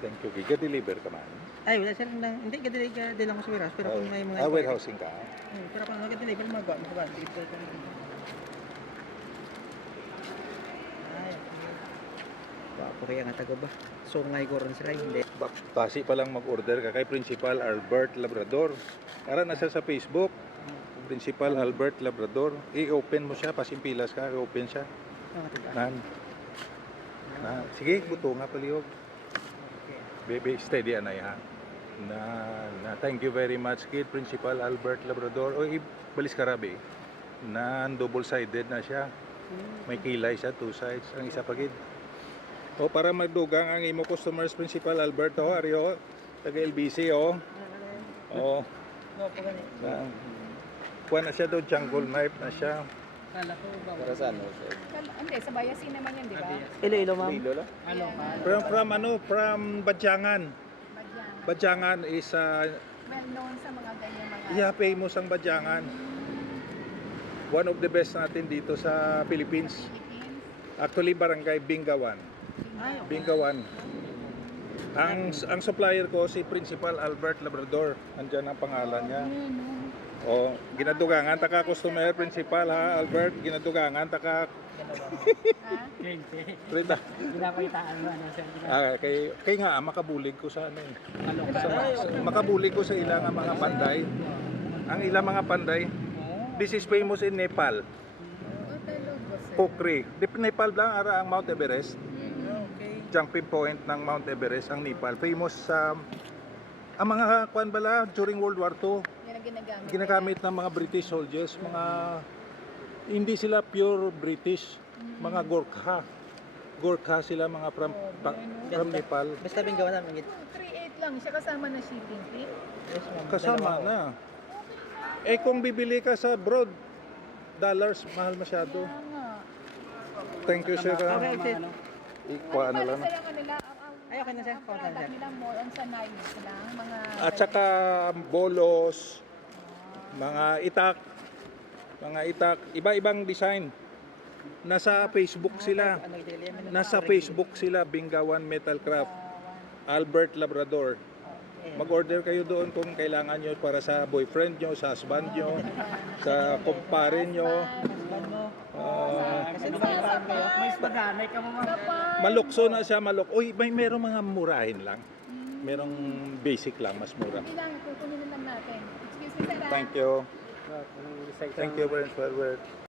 Thank you. Giga-deliver ka man. Ay, wala sir lang. Hindi, gadili lang ko sa warehouse. Pero kung may mga... warehousing ka. Pero kung mag-deliver, magawa. Dito ko. Ay, Korea nga taga ba? So, ngay ko rin sila, hindi. Basi pa lang mag-order ka kay Principal Albert Labrador. Ara na siya sa Facebook. Principal Albert Labrador. I-open mo siya, pasimpilas ka, i-open siya. Sige, buto nga palihog. Baby, steady anay ha. Thank you very much kid Principal Albert Labrador. O balis karabi. Double-sided na siya. May kilay siya, 2 sides. Ang isa pagid. O para magdugang ang imo customers Principal Albert ho, Ario, taga LBC o. O. Kuha na siya doon, jungle knife na siya. Kala ko ba? Para saan? Hindi, sa Bayasin naman yan, di ba? Iloilo, ma'am. Iloilo? From Badyangan. Badyang. Badyangan is Well known sa mga ganyan mga... yeah, famous ang Badyangan. One of the best natin dito sa Philippines. Philippines. Actually, barangay Bingawan. Bingawan. Ang supplier ko si Principal Albert Labrador. Andiyan ang pangalan niya. O, ginadugangan taka customer Principal ha, Albert, ginadugangan taka Rita. Ginapakitaan mo, ano sir? Kay nga makabulig ko sa ano eh. Makabulig ko sa ilang mga panday. Ang ilang mga panday, this is famous in Nepal. Pokri. Nepal lang ara ang Mount Everest. Jumping point ng Mount Everest ang Nepal. Famous sa ang mga kuan bala during World War II. Yan ang Ginagamit ng mga British soldiers, hindi sila pure British, mga Gorkha sila, mga from Nepal. Basta Bingawan namin. 3.8 lang siya kasama na shipping fee. Yes, ma'am. Kasama na. Kung bibili ka sa abroad, dollars, mahal masyado. Kaya nga. Thank you, sir. Okay, sir. Ikuha na lang. Sila nga nila, Ay, okay na, sir. ang product nila more on sa knives lang. Mga... At saka bolos, mga itak, iba-ibang design. Nasa Facebook sila. Nasa Facebook sila, Bingawan Metal Craft, Albert Labrador. Mag-order kayo doon kung kailangan nyo para sa boyfriend nyo, sa husband nyo, sa kumpare nyo. Kasi parang kayo, may paganay ka mo, ma'am. Malukso na siya, Uy, merong mga murahin lang. Merong basic lang, mas mura. Hindi lang, kukunin na lang natin. Excuse me, sir. Thank you. Thank you, Prince Albert.